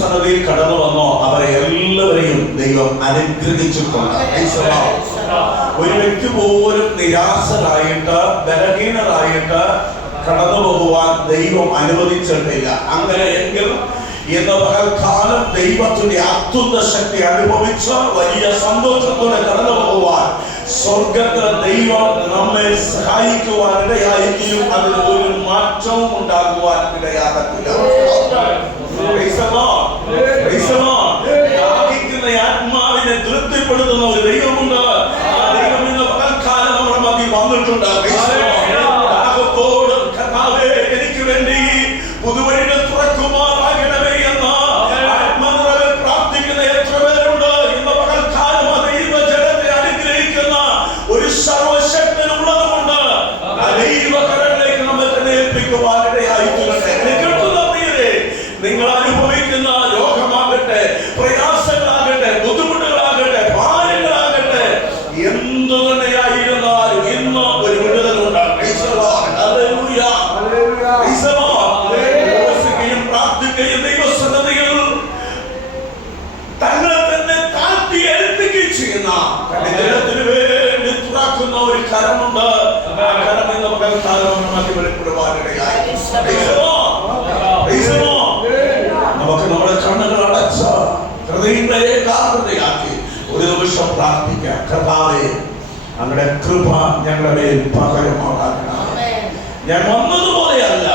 ദൈവസന്നിധിയിൽ കടന്നു വന്നോ അവരെ എല്ലാവരെയും ദൈവം അനുഗ്രഹിച്ചിട്ടുണ്ട്. ഒരു വ്യക്തി പോലും നിരാശരായിട്ട് ബലഹീനരായിട്ട് കടന്നു പോകുവാൻ ദൈവം അനുവദിച്ചിട്ടില്ല. അങ്ങനെയെങ്കിൽ ഇന്ന് പകൽക്കാലം ദൈവത്തിന്റെ അത്യുന്ന ശക്തി അനുഭവിച്ച് വലിയ സന്തോഷത്തോടെ കടന്നു പോകുവാൻ സ്വർഗത്തിലെ ദൈവം നമ്മെ സഹായിക്കുവാൻ ഇടയായിരിക്കും. അതിന് ഒരു മാറ്റവും ഉണ്ടാകുവാൻ ഇടയാകത്തില്ല. ആത്മാവിനെ തൃപ്തിപ്പെടുത്തുന്ന ഒരു ദൈവമുണ്ട്. ആ ദൈവം ഇന്ന് പകൽക്കാലം നമ്മുടെ മധ്യത്തിൽ വന്നിട്ടുണ്ട്. എനിക്ക് വേണ്ടി പുതുവഴികൾ തുറക്കുമാറാകണമേ എന്ന ആത്മനിറവിൽ പ്രാർത്ഥിക്കുന്ന എത്ര പേരുണ്ട്? ഇന്ന് പകൽക്കാലം ദൈവ ജനത്തെ അനുഗ്രഹിക്കുന്ന ഒരു സർവശക്തനുള്ളതുകൊണ്ട് ആ ദൈവകരങ്ങളിലേക്ക് നമ്മൾ തന്നെ ഏൽപ്പിക്കുവാൻ ഇടയായിത്തീരട്ടെ. നിങ്ങൾ അനുഭവിക്കുന്ന രോഗമാകട്ടെ, പ്രയാസങ്ങളാകട്ടെ, ബുദ്ധിമുട്ടുകളാകട്ടെ, ഭാരങ്ങളാകട്ടെ, എന്തു തന്നെയായിരുന്നാലും ഇന്ന് ഒരു വിടുതലുണ്ട്. പ്രാർത്ഥിക്കുകയും ദൈവസന്നിധിയിൽ തങ്ങളെ തന്നെ താഴ്ത്തി ഏൽപ്പിക്കുകയും ചെയ്യുന്ന ജനത്തിന് വേണ്ടി തുറക്കുന്ന ഒരു കരമുണ്ട്. ആ കരം എന്ന പകൽക്കാലം നമുക്ക് വെളിപ്പെടുവാനിടയായി. നമുക്ക് നമ്മുടെ കണ്ണുകൾ അടച്ച ഹൃദയങ്ങളെ ഏകാഗ്രതയാക്കി ഒരു നിമിഷം പ്രാർത്ഥിക്കാം. കർത്താവേ, അങ്ങയുടെ കൃപ ഞങ്ങളുടെ മേൽ പകരമാകണം. ഞാൻ വന്നതുപോലെയല്ല,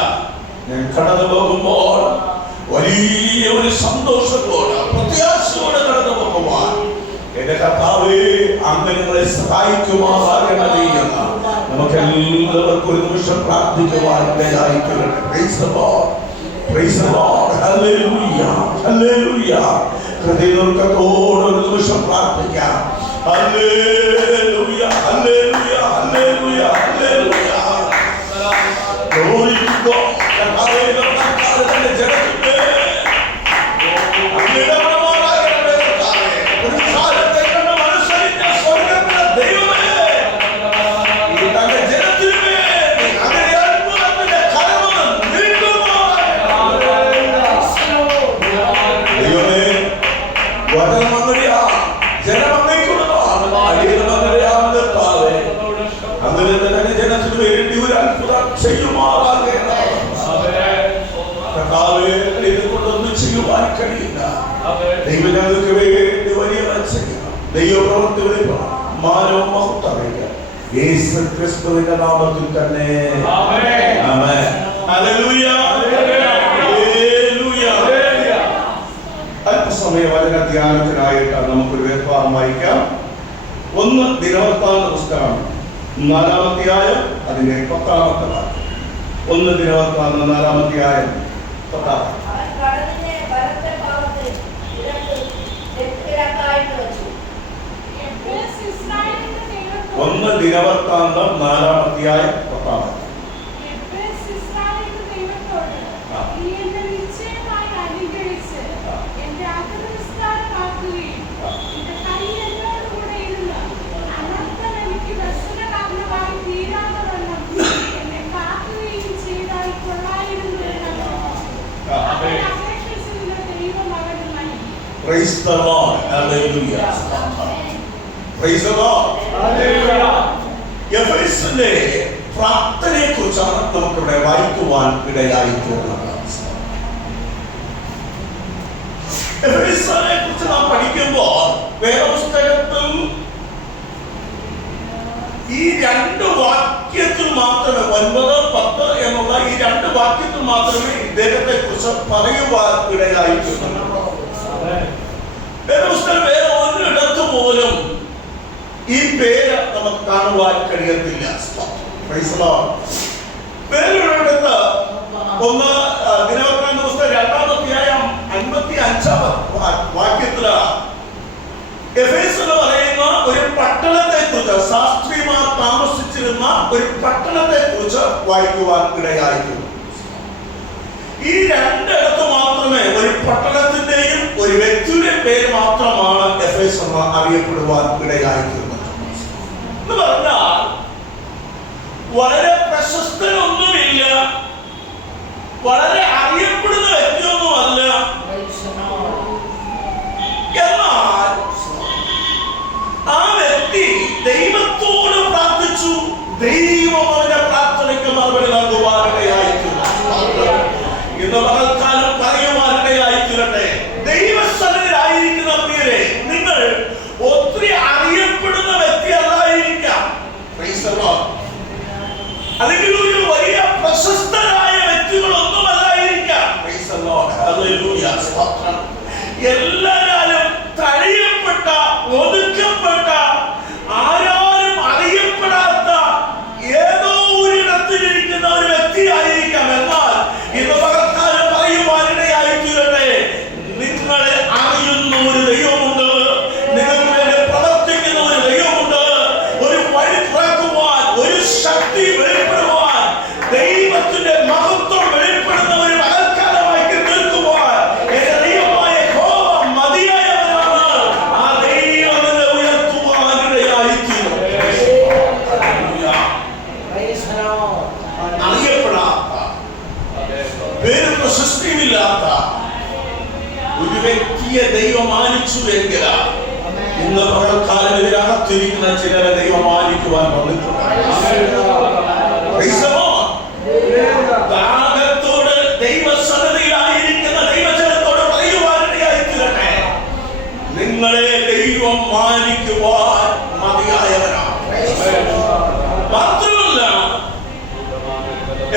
ഞാൻ കടന്നു പോകുമ്പോൾ വലിയ ഒരു സന്തോഷത്തോടെ പ്രത്യാശയോടെ കടന്നു പോകുവാൻ എന്റെ കർത്താവേ അങ്ങ് ഞങ്ങളെ സഹായിക്കുമാറാകണമേ എന്ന് നമുക്ക് എല്ലാവർക്കും ഒരു നിമിഷം പ്രാർത്ഥിക്കുവാൻ ഇടയായിത്തീരട്ടെ. Praise the Lord, praise the Lord, hallelujah, hallelujah. ഹൃദയത്തോടെ ഒരു നിമിഷം പ്രാർത്ഥിക്കാം. Hallelujah, hallelujah, hallelujah, hallelujah. Glory to God. ദൈവങ്ങൾക്ക് വേണ്ടി വലിയ ദൈവപ്രവൃത്തികളിൽ മാനവും മഹത്വം യേശു ക്രിസ്തുവിന്റെ നാമത്തിൽ തന്നെ. ആമേൻ. Hallelujah, hallelujah. അല്പസമയ വചന ധ്യാനത്തിനായിട്ട് നമുക്കൊരു വേദഭാഗം വായിക്കാം. 1 ദിനവൃത്താന്ത പുസ്തകം 4-ാം അധ്യായം അതിന്റെ 10-ാമത്തെ വാക്യം. 1 ദിനവൃത്താന്ത 4-ാം അധ്യായം 10-ാം. 1 ദിനവൃത്താന്തം 4-ാം അധ്യായം 10-ാം. Praise the Lord. Hallelujah. Praise the Lord. Hallelujah. എഫെസിലെ പ്രാർത്ഥനയെക്കുറിച്ചാണ് നമുക്കിവിടെ വായിക്കുവാൻ ഇടയായിത്തീർന്നത്. എഫെസിനെ കുറിച്ച് നാം പഠിക്കുമ്പോൾ വേദപുസ്തകത്തിൽ ഈ 2 വാക്യത്തിൽ മാത്രമേ 9-10 എന്നുള്ള ഈ 2 വാക്യത്തിൽ മാത്രമേ ഇദ്ദേഹത്തെ കുറിച്ച് പറയുവാൻ ഇടയായിത്തീർന്നു. വേദപുസ്തകം വേറെ ഒരിടത്ത് പോലും ഈ പേര് നമുക്ക് കാണുവാൻ കഴിയത്തില്ല. വേറൊരിടത്ത് 1 ദിനവൃത്താന്ത പുസ്തകം 2-ാം അധ്യായം 55-ാം വാക്യത്തില് എഫേസ് എന്ന് പറയുന്ന ഒരു പട്ടണത്തെ കുറിച്ച്, ശാസ്ത്രിമാർ താമസിച്ചിരുന്ന ഒരു പട്ടണത്തെ കുറിച്ച് വായിക്കുവാൻ ഇടയായിരുന്നു. ഈ 2 ഇടത്ത് മാത്രമേ ഒരു പട്ടണത്തിന്റെയും ഒരു വ്യക്തിയുടെയും പേര് മാത്രമാണ് എഫേസ് എന്ന് അറിയപ്പെടുവാൻ ഇടയായിരുന്നത്. എന്ന് പറഞ്ഞാൽ വളരെ പ്രശസ്തനൊന്നുമില്ല, വളരെ അറിയപ്പെടുന്ന വ്യക്തിയൊന്നുമല്ല, എല്ലാരും തഴയപ്പെട്ട, ഒതുക്കപ്പെട്ട, ആരാരും അറിയപ്പെടാത്ത ഏതോ ഒരിടത്തിലിരിക്കുന്ന ഒരു വ്യക്തിയായിരിക്കാം. എന്നാൽ ഇന്ന് പകർത്താനും പറയുവാനിടയായി തീരട്ടെ, നിങ്ങളെ അറിയുന്ന ഒരു ദൈവമുണ്ട്, നിങ്ങൾക്ക് വേണ്ടി പ്രവർത്തിക്കുന്ന ഒരു ദൈവമുണ്ട്. ഒരു വഴി തുറക്കുവാൻ, ഒരു ശക്തി വെളിപ്പെടുവാൻ, ദൈവത്തിന്റെ മഹത്വം വെളിപ്പെടുന്ന ഒരു പകൽക്കാലമാക്കി തീർക്കുവാൻ എന്റെ ദൈവമായ യഹോവ മതിയായവനാണ്. ആ ദൈവം നിന്നെ ഉയർത്തുവാനിടയായി തീരും. അറിയപ്പെടാത്ത, പേര് പ്രശസ്തിയുമില്ലാത്ത ഒരു വ്യക്തിയെ ദൈവം മാനിച്ചു എങ്കിൽ ഇന്ന് പകൽക്കാലം ഇതിനകത്തിരിക്കുന്ന ചിലരെ ദൈവം മാനിക്കുവാൻ വന്നിട്ടുണ്ട്. ദാഹത്തോട് ദൈവസന്നിധിയിലായിരിക്കുന്ന ദൈവജനത്തോട് പറയുവാനിടയായി തീരട്ടെ, നിങ്ങളെ ദൈവം മാനിക്കുവാൻ മതിയായവനാണ്. മാത്രമല്ല,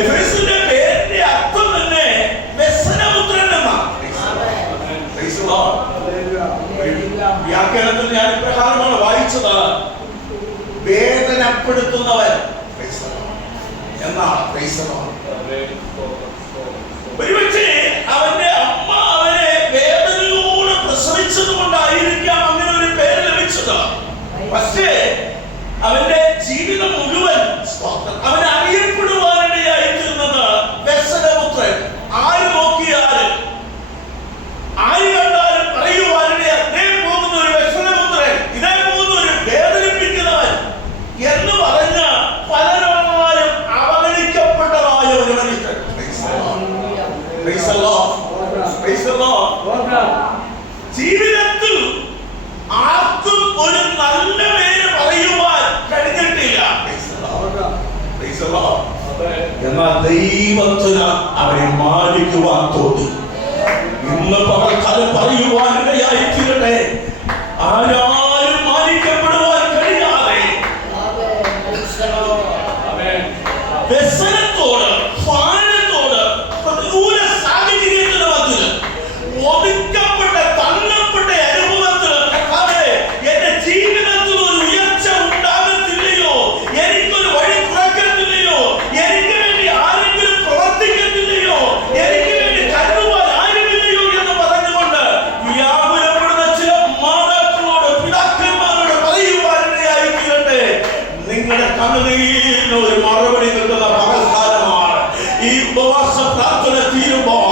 എഫേസ്യരുടെ പേരിന്റെ അർത്ഥം തന്നെ വ്യസനപുത്രൻ എന്നാണ്. വ്യാഖ്യാനത്തിൽ ഞാൻ ഇപ്രകാരമാണ് വായിച്ചത്, വേദനപ്പെടുത്തുന്നവൻ എന്നാണ്. ഒരുപക്ഷെ അവന്റെ അമ്മ അവനെ വേദനയോട് പ്രസവിച്ചത് കൊണ്ടായിരിക്കാം അങ്ങനെ ഒരു പേര് ലഭിച്ചത്. പക്ഷേ അവന്റെ ജീവിതം മുഴുവൻ അവൻ അറിയപ്പെടുവാനിടയായി തീർന്നത് വ്യസനപുത്രൻ. ആര് നോക്കിയാലും, ആര് കണ്ടാലും പറയുവാനിടയാ, ഇതേ പോകുന്ന ഒരു വ്യസനപുത്രൻ, ഇതേ പോകുന്ന ഒരു വേദനിപ്പിക്കുന്നവൻ എന്ന് പറഞ്ഞ പലരാലും അവഗണിക്കപ്പെട്ടതായ ഒരു മനുഷ്യൻ. ജീവിതത്തിൽ ആർക്കും ഒരു നല്ല പേര് പറയുവാൻ കഴിഞ്ഞിട്ടില്ല. എന്നാൽ ദൈവത്തിന് അവരെ മാനിക്കുവാൻ തോന്നി. ഇന്ന് പകൽക്കാലം പറയുവാനിടയായി തീരട്ടെ, ആരാരും മാനിക്കപ്പെടുവാൻ കഴിയാതെ വ്യസനത്തോട്, ഭാരത്തോട്, പ്രതികൂല സാഹചര്യത്തിന് മധ്യത്തിൽ ഒതുക്കപ്പെട്ട, തള്ളപ്പെട്ട അനുഭവത്തിൽ എന്റെ ജീവിതത്തിൽ ഒരു ഉയർച്ച ഉണ്ടാകത്തില്ലയോ, എനിക്കൊരു വഴി തുറക്കത്തില്ലയോ, എനിക്ക് വേണ്ടി ആരെങ്കിലും പ്രവർത്തിക്കത്തില്ലയോ, എനിക്ക് വേണ്ടി കരുതുവാൻ ആരുമില്ലയോ എന്ന് പറഞ്ഞുകൊണ്ട് വ്യാകുലപ്പെടുന്ന ചില മാതാക്കളോട്, പിതാക്കന്മാരോട് പറയുവാനിടയായി തീരട്ടെ, നിങ്ങളുടെ കണ്ണുനീരിന് ഒരു മറുപടി കിട്ടുന്ന പകൽക്കാലമാണ്. ഈ ഉപവാസ പ്രാർത്ഥന തീരുമ്പോൾ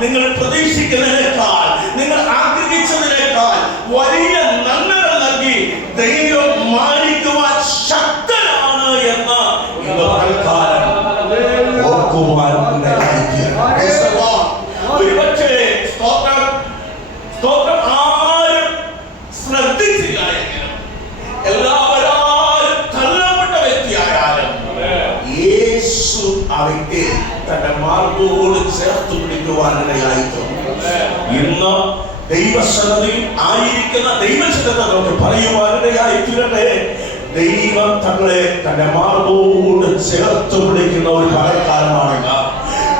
നിങ്ങൾ പ്രതീക്ഷിക്കുന്നതിനേക്കാൾ, നിങ്ങൾ ആഗ്രഹിച്ചതിനേക്കാൾ വലിയ നന്മകൾ നൽകി ദൈവം മാനിക്കുവാൻ ശക്തനാണ് എന്ന് ഇന്ന് പകൽക്കാലം ഓർക്കുവാൻ ഒരുപക്ഷേ സ്തോത്രം ആരും ശ്രദ്ധിച്ചില്ല എങ്കിലും, എല്ലാവരും തള്ളപ്പെട്ട വ്യക്തിയായാലും യേശു അവയ്ക്ക് തന്റെ മാർഗോട് ചേർത്ത് പിടിക്കുവാനിടയായി. ഇന്ന് ദൈവസന്നിധിയിൽ ആയിരിക്കുന്ന ദൈവജനത്തോട് പറയുവാനിടയായി തീരട്ടെ, ദൈവം തങ്ങളെ തന്റെ മാർഗോട് ചേർത്ത് പിടിക്കുന്ന ഒരു പകൽക്കാലമാണില്ല.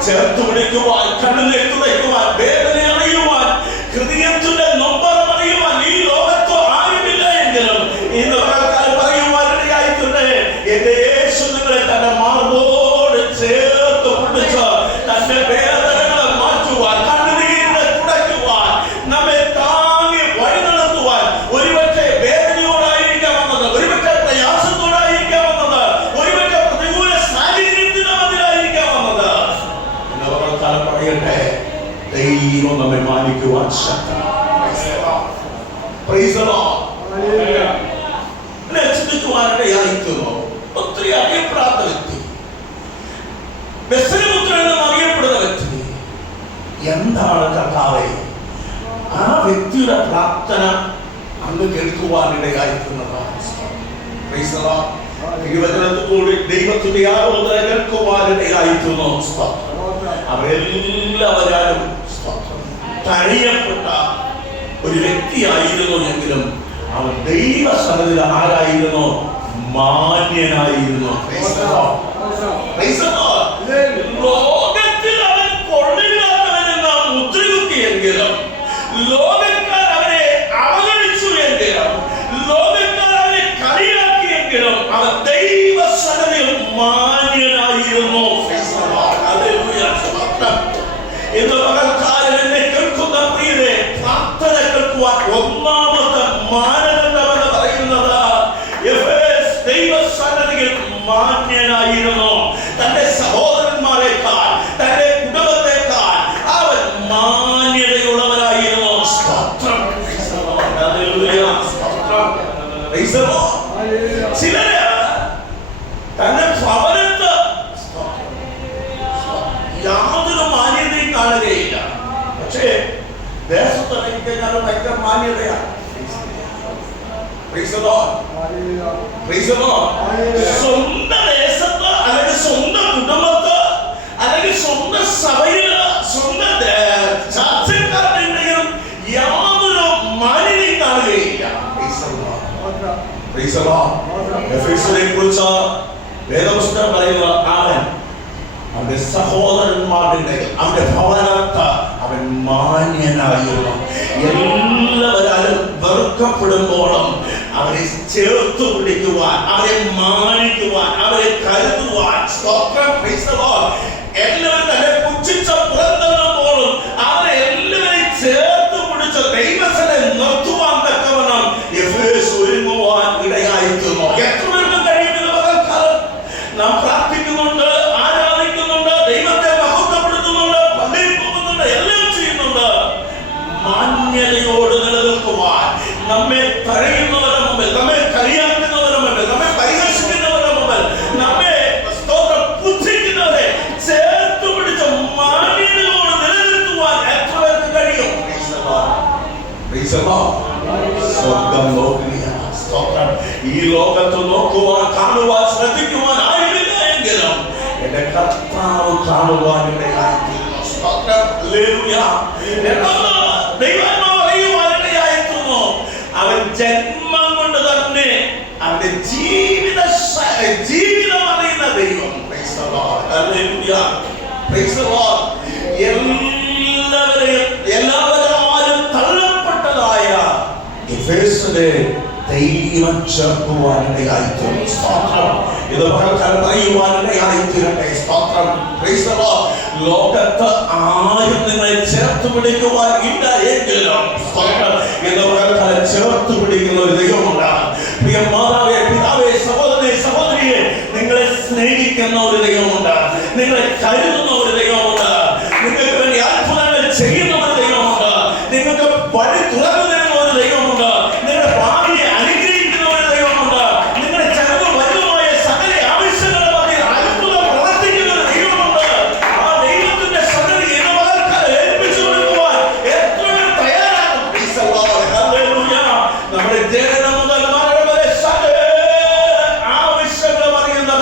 ചേർത്ത് പിടിക്കുവാൻ, കണ്ണുനീർ തുടയ്ക്കുവാൻ, വേദന അറിയുവാൻ, ഹൃദയത്തിന്റെ നൊമ്പരം അറിയുവാൻ ഈ ലോകത്ത് ആരുമില്ല എങ്കിലും ഇന്ന് പകൽക്കാലം പറയുവാനിടയായി തീരട്ടെ, എന്റെ യേശു നിങ്ങളെ തന്റെ മാർഗോട് ചേർത്ത് പിടിച്ച് തന്റെ വേദനകളെ മാറ്റുവാൻ, കണ്ണുനീരിനെ തുടയ്ക്കുവാൻ, നമ്മെ താങ്ങി വഴി നടത്തുവാൻ, ഒരുപക്ഷെ വേദനയോടായിരിക്കാം വന്നത്, ഒരുപക്ഷെ പ്രയാസത്തോടായിരിക്കാം വന്നത്, ഒരുപക്ഷെ പ്രതികൂല സാഹചര്യത്തിന് മതിലായിരിക്കാം വന്നത്. എന്നവർക്കാലം പറയട്ടെ, ദൈവം നമ്മെ മാനിക്കുവാൻ ശക്തനാണ്. ചിന്തിക്കുവാനിടയായിരിക്കുന്നു. ഒത്തിരി അറിയപ്പെടാത്ത വ്യക്തി, വ്യസനപുത്രൻ എന്ന് അറിയപ്പെടുന്ന വ്യക്തി, എന്താണ് കർത്താവേ ആ വ്യക്തിയുടെ പ്രാർത്ഥന അങ്ങ് കേൾക്കുവാനിടയായിരിക്കുന്നതാണ്. തിരുവചനത്തോട് ദൈവത്തിന്റെ ആലോചന കേൾക്കുവാനിടയായിരിക്കുന്നു. അവരെല്ലാവരും തഴയപ്പെട്ട ഒരു വ്യക്തിയായിരുന്നു എങ്കിലും അവൻ ദൈവസന്നിധിയിൽ ആരായിരുന്നു? മാന്യനായിരുന്നു. ലോകത്തിൽ അവൻ കൊള്ളില്ലാത്തവനെന്ന മുദ്രകുത്തി യാതൊരു മാന്യതയും കാണുകയില്ല. പക്ഷേ ദേശത്തിറങ്ങി കഴിഞ്ഞാൽ ഭയങ്കര മാന്യതയാണ്. സ്വന്തം ദേശത്ത് അല്ലെങ്കിൽ സ്വന്തം കുടുംബത്ത് അല്ലെങ്കിൽ സ്വന്തം സഭയില് സ്വന്തം ചാർച്ചക്കാരുടെയും യാതൊരു മാന്യതയും കാണുകയില്ല. കുറിച്ച് വേദപുസ്തകം പറയുന്നത് അവന്റെ സഹോദരന്മാരുടെ അവന്റെ ഭവനത്ത് അവൻ മാന്യനായിരുന്നു. എല്ലാവരും വെറുക്കപ്പെടുമ്പോഴും അവരെ ചേർത്ത് പിടിക്കുവാൻ, അവരെ മാനിക്കുവാൻ, അവരെ കരുതുവാൻ, എല്ലാവരും തന്നെ പുച്ഛിച്ച പുറന്തള്ളുമ്പോഴും അവരെ എല്ലാവരെയും ചേർത്ത് പിടിച്ച് ദൈവസനെ നിർത്തുവാൻ തക്കവണ്ണം എഫേസ് ഒരുങ്ങുവാൻ ഇടയായിരിക്കുന്നു. എത്ര പേർക്കും കഴിയുന്ന പകൽക്കാലം നാം പ്രാർത്ഥിക്കുന്നുണ്ട്, ആരാധിക്കുന്നുണ്ട്, ദൈവത്തെ മഹത്വപ്പെടുത്തുന്നുണ്ട്, പള്ളിയിൽ പോകുന്നുണ്ട്, എല്ലാം ചെയ്യുന്നുണ്ട്. മാന്യതയോട് നിലനിൽക്കുവാൻ, നമ്മെ തഴയുന്നവരുടെ മുമ്പിൽ, നമ്മെ കളിയാക്കുന്നവരുടെ മുമ്പിൽ, നമ്മെ പരിഹസിക്കുന്നവരുടെ മുമ്പിൽ, നമ്മെ പുച്ഛിക്കുന്നവരെ ചേർത്ത് പിടിച്ച് മാന്യതയോട് നിലനിർത്തുവാൻ എത്ര പേർക്ക് കഴിയും? സ്വർഗം നോക്കുകയാണ്. സ്തോത്രം. ഈ ലോകത്ത് നോക്കുവാൻ, കാണുവാൻ, ശ്രദ്ധിക്കുവാൻ ആരുമില്ല എങ്കിലും എന്റെ കർത്താവ് കാണുവാൻ ഇടയായിത്തീരുന്നു. സ്തോത്രം. ഹല്ലേലൂയ. ദൈവാത്മാവ് അറിയുവാൻ ഇടയായിത്തീരുന്നു. അവൻ ജന്മം കൊണ്ട് തന്നെ അവന്റെ ജീവിതം അറിയുന്ന ദൈവം. എല്ലാവരും തള്ളപ്പെട്ടതായ എഫേസിനെ ദൈവം ചേർക്കുവാനിടയായിത്തീർന്നു. സ്തോത്രം. ഇത് പകൽക്കാലം അറിയുവാനിടയായിത്തീരട്ടെ. സ്തോത്രം. ലോകത്ത് ആരും നിങ്ങളെ ചേർത്ത് പിടിക്കുവാൻ ഇല്ല എങ്കിലും ഇത് പകൽക്കാലം ചേർത്ത് പിടിക്കുന്ന ഒരു ദൈവമുണ്ട്. പ്രിയ മാതാവേ, പിതാവേ, സഹോദരനെ, സഹോദരിയെ, നിങ്ങളെ സ്നേഹിക്കുന്ന ഒരു ദൈവമുണ്ട്. നിങ്ങളെ കരുതുന്ന ഒരു ദൈവമുണ്ട്. നിങ്ങൾക്ക് വേണ്ടി അത്ഭുതങ്ങൾ ചെയ്യുന്ന ഒരു ദൈവമുണ്ട്. നിങ്ങൾക്ക് വഴി തുറന്നു തരുന്ന ഒരു ദൈവമുണ്ട്. നിങ്ങളുടെ ഭാവിയെ അനുഗ്രഹിക്കുന്ന ഒരു ദൈവമുണ്ട്. നിങ്ങളുടെ ചെറുതും വലുതുമായ സകല ആവശ്യങ്ങളുടെ മധ്യത്തിൽ അത്ഭുതം പ്രവർത്തിക്കുന്ന ഒരു ദൈവമുണ്ട്. ആ ദൈവത്തിന്റെ സന്നിധി ഏൽപ്പിച്ചു കൊടുക്കുവാൻ എത്ര പേർ തയ്യാറാകും? നമ്മുടെ ജനനം മുതൽ മരണം വരെ സകല ആവശ്യങ്ങൾ അറിയുന്ന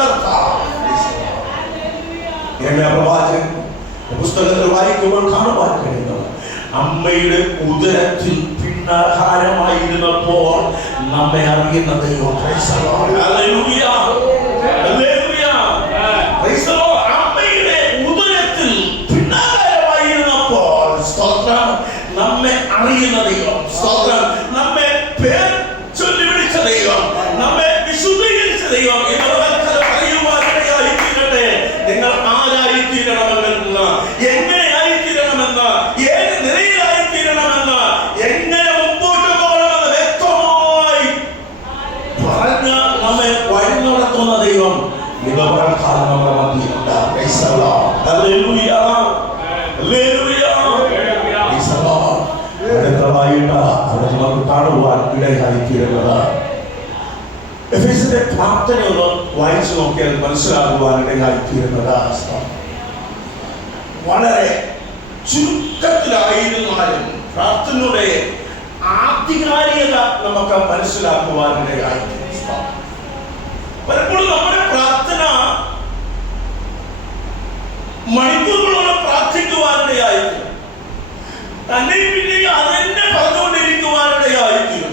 പ്രവാചകൻ പുസ്തകത്തിൽ വായിക്കുമ്പോൾ കാണുവാൻ കഴിയുന്നത് അമ്മയുടെ ഉദരത്തിൽ പിന്നാഹാരമായിരുന്നപ്പോൾ നമ്മെ അറിയുന്ന ദൈവം. അമ്മയുടെ ഉദരത്തിൽ പിന്നാഹാരമായിരുന്നപ്പോൾ സ്തോത്രം നമ്മെ അറിയുന്ന ദൈവം. സ്തോത്രം. നമ്മെ പേർ ചൊല്ലി വിളിച്ച ദൈവം, നമ്മെ വിശുദ്ധീകരിച്ച ദൈവം. പറയുവാനിടയായിത്തീരട്ടെ. നിങ്ങൾ ആരായിത്തീരണമെന്ന്, എങ്ങനെയായിത്തീരണമെന്ന്, ഏത് നിലയിലായിത്തീരണമെന്ന്, എങ്ങനെ മുമ്പോട്ട് പോകണമെന്ന് വ്യക്തമായി പറഞ്ഞ് നമ്മെ വഴി നടത്തുന്ന ദൈവം ഇടപെടൽക്കാലം നമ്മുടെ മധ്യമുണ്ട്. അടുത്തതായിട്ട് അവിടെ നമുക്ക് കാണുവാൻ ഇടയായിത്തീരുന്നത് എഫേസിന്റെ പ്രാർത്ഥനയൊന്ന് വായിച്ചു നോക്കിയാൽ മനസ്സിലാകുവാൻ ഇടയായിത്തീരുന്നത് വളരെ ചുരുക്കത്തിലായിരുന്നാലും പ്രാർത്ഥനയുടെ ആധികാരികത നമുക്ക് മനസ്സിലാക്കുവാൻ ഇടയായിത്തീരുന്നു. പലപ്പോഴും നമ്മുടെ പ്രാർത്ഥന മണിക്കൂറുകളോളം പ്രാർത്ഥിക്കുവാനിടയായിത്തീരും. തന്നെ പിന്നെ അതെന്നെ പറഞ്ഞുകൊണ്ടിരിക്കുവാനിടയായിത്തീരും.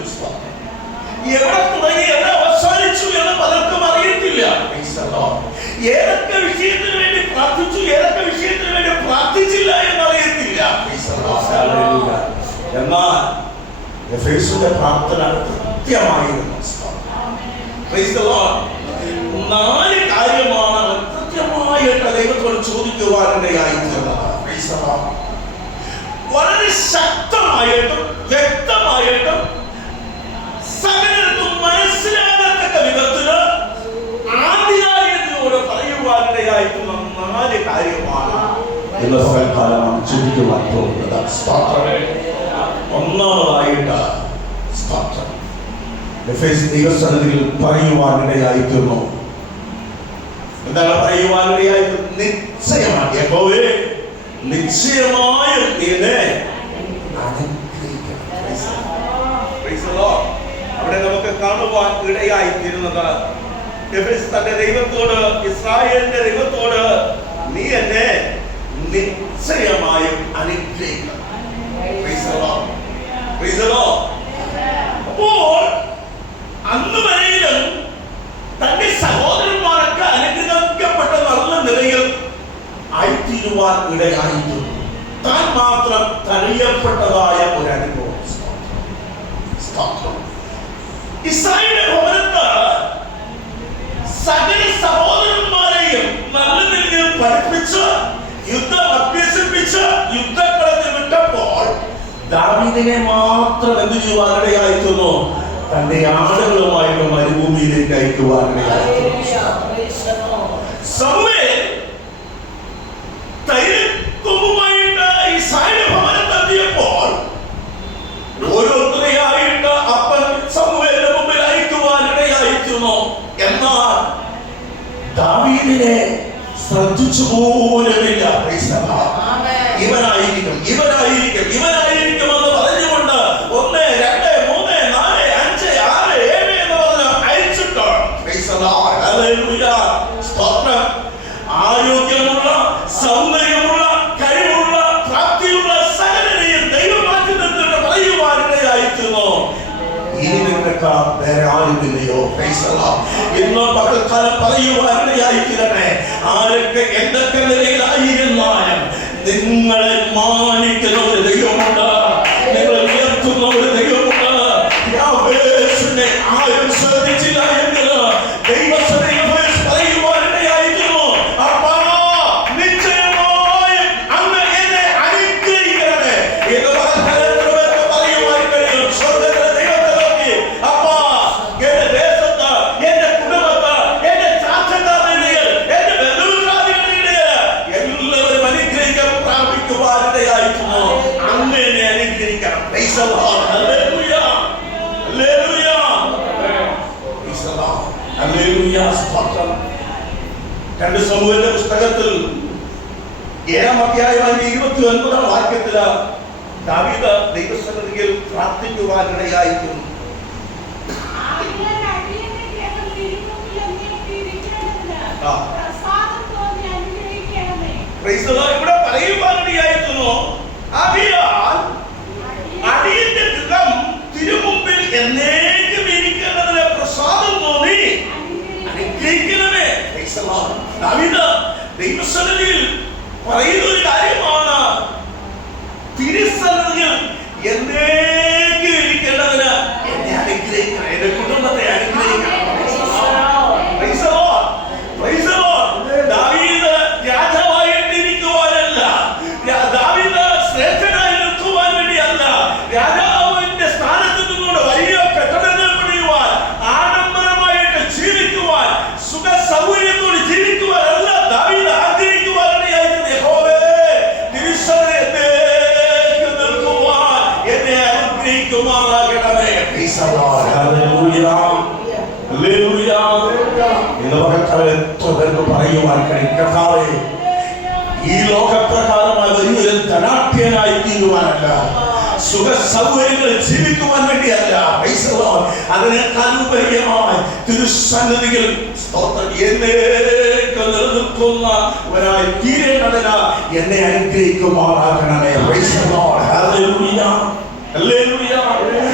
എവിടെ തുടങ്ങി എവിടെ അവസാനിച്ചു എന്ന് പലർക്കും അറിയത്തില്ല. ഏതൊക്കെ വിഷയത്തിന് വേണ്ടി പ്രാർത്ഥിച്ചു, ഏതൊക്കെ വിഷയത്തിന് വേണ്ടി പ്രാർത്ഥിച്ചില്ല എന്നറിയത്തില്ല. എന്നാൽ എഫേസിന്റെ പ്രാർത്ഥന കൃത്യമായിരുന്നു. 4 കാര്യമാണ് കൃത്യമായിട്ട് ദൈവത്തോട് ചോദിക്കുവാനിടയായിത്തീർന്നത്. വളരെ ശക്തമായിട്ടും വ്യക്തമായിട്ടും സകലർക്കും മനസ്സിലാകത്തക്ക വിധത്തില് ആധികാരികതയോട് പറയുവാനിടയായിട്ടുള്ള 4 കാര്യമാണ് ഇന്ന് പകൽക്കാലം ചിന്തിക്കുവാൻ പോകുന്നത്. ഒന്നാമതായിട്ട് എഫേസ് ദൈവസന്നിധിയിൽ പറയുവാനിടയായിത്തീർന്നു. എന്താണ് പറയുവാനിടയായിട്ട്? നിശ്ചയമാണ്. യഹോവേ നിശ്ചയമായും നീ എന്നെ അനുഗ്രഹിക്കണം. അവിടെ നമുക്ക് കാണുവാൻ ഇടയായിത്തീരുന്നത് തന്റെ ദൈവത്തോട്, ഇസ്രായേലിന്റെ ദൈവത്തോട് നീ എന്നെ നിശ്ചയമായും അനുഗ്രഹിക്കണം. അപ്പോൾ അന്ന് വരെയിലും തന്റെ സഹോദരന്മാരൊക്കെ അനുഗ്രഹിക്കപ്പെട്ട നല്ല നിലയിൽ ആയിത്തീരുവാൻ ഇടയായിരുന്നു. താൻ മാത്രം തഴയപ്പെട്ടതായ ഒരു അനുഭവം. ഇസ്രായേലിന്റെ ഭവനത്ത് സകല സഹോദരന്മാരെയും നല്ല നിലയിൽ പഠിപ്പിച്ച് യുദ്ധം അഭ്യസിപ്പിച്ച് യുദ്ധക്കളത്തിൽ വിട്ടപ്പോൾ ദാവീദിനെ മാത്രം എന്ത് ചെയ്യുവാനിടയായിരുന്നു? തന്റെ ആളുകളുമായിട്ട് മരുഭൂമിയിലേക്ക് അയക്കുവാനിടയായിരുന്നു. സമൂവേൽ തൈലക്കൊമ്പുമായിട്ട് ഇസ്രായേൽ ഭവനത്തെത്തിയപ്പോൾ ഓരോരുത്തരെയായിട്ട് അപ്പൻ സമൂവേലിന്റെ മുമ്പിൽ അയക്കുവാനിടയായിരുന്നു. എന്നാൽ ദാവീദിനെ ശ്രദ്ധിച്ചു പോലുമില്ല. ഇവനായിരിക്കും ഇവനായിരിക്കും ഇവനായിരിക്കും എന്ന് പറഞ്ഞുകൊണ്ട് 1, 2, 3, 4, 5, 6, 7 എന്ന് പറഞ്ഞ് അയച്ചിട്ട് സ്തോത്രം. ആരോഗ്യമുള്ള, സൗന്ദര്യമുള്ള, കഴിവുള്ള, പ്രാപ്തിയുള്ള സകലരെയും ദൈവം മാറ്റി നിർത്തിട്ട് പറയുവാനിടയായിരുന്നു, ഇനി നിനക്ക് വേറെ ആരുമില്ലയോ? ഇന്ന് പകൽക്കാലം പറയുവാനിടയായിത്തീരട്ടെ. ആരൊക്കെ എന്തൊക്കെ നിലയിലായിരുന്നാലും നിങ്ങളെ മാനിക്കുന്ന ഒരു ദൈവമുണ്ട്, നിങ്ങളെ ഉയർത്തുന്ന ഒരു ദൈവമുണ്ട്. യാഹോവേ ആരും ശ്രദ്ധിച്ചില്ല എങ്കിൽ ദൈവസഭയിൽ പറയുവാനിടയായിരുന്നു, അപ്പാ നിശ്ചയമായും അങ്ങ് എന്നെ അനുഗ്രഹിക്കണമേ എന്ന് പറയുവാൻ കഴിയും. സ്വർഗ്ഗത്തിലെ ദൈവത്തെ നോക്കി, അപ്പാ എന്റെ ദേശത്ത്, എന്റെ കുടുംബത്ത്, എന്റെ ചാച്ചക്കാരുടെ എന്റെ ബന്ധുമിത്രാദികളുടെ എല്ലാവരും അനുഗ്രഹിക്കാൻ പ്രാപിക്കുവാനിടയായിരുന്നു. അങ്ങ് എന്നെ അനുഗ്രഹിക്കണം. രണ്ട് സമൂഹത്തിന്റെ പുസ്തകത്തിൽ 7-ാം അധ്യായം 29-ാം വാക്യത്തില് ദാവീദ് ദൈവസന്നിധിയിൽ പ്രാർത്ഥിക്കുവാനിടയായിരുന്നു. ഇവിടെ പറയുവാനിടയായിരുന്നു, ആകയാൽ അടിയന്റെ ഗൃഹം തിരുമുമ്പിൽ എന്നേക്കും ഇരിക്കേണ്ടതിന് പ്രസാദം തോന്നി അനുഗ്രഹിക്കണമേ. ദാവീദ് ദൈവസന്നിധിയിൽ പറയുന്ന ഒരു കാര്യമാണ്, തിരുസന്നിധിയിൽ എന്നേക്കും ഇരിക്കേണ്ടതിന് എന്നെ അനുഗ്രഹിക്കണം, എന്റെ കുടുംബത്തെ അനുഗ്രഹിക്കണം. ദാവീദ് രാജാവായിട്ടിരിക്കുവാനല്ല, ദാവീദ് ശ്രേഷ്ഠനായി നിൽക്കുവാൻ വേണ്ടിയല്ല, രാജാവിന്റെ സ്ഥാനത്ത് നിന്നുകൊണ്ട് വലിയ കെട്ടിടങ്ങൾ പണിയുവാൻ, ആഡംബരമായിട്ട് ജീവിക്കുവാൻ, സുഖ സൗകര്യത്തോട് ജീവിക്കുവാനല്ല ദാവീദ് ആഗ്രഹിക്കുവാനിടയായിരുന്നു. യഹോവേ തിരുസന്നിധിയിൽ നിൽക്കുവാൻ എന്നെ അനുഗ്രഹിക്കുമാറാകണമേ. എത്ര പേർക്ക് പറയുവാൻ കഴിയും, കർത്താവേ ഈ ലോകപ്രകാരമായി വലിയൊരു ധനാഢ്യനായി തീരുവാനല്ല, സുഖ സൗകര്യങ്ങൾ ജീവിക്കുവാൻ വേണ്ടിയല്ല, അതിനേക്കാൾ ഉപരിയമായി തിരുസന്നിധിയിൽ എന്നേക്ക് നിലനിൽക്കുന്നവരായി തീരേണ്ടതിന് എന്നെ അനുഗ്രഹിക്കുമാറാകണമേ.